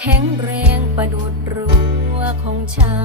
แข็งแรงประดุดรั้วของชา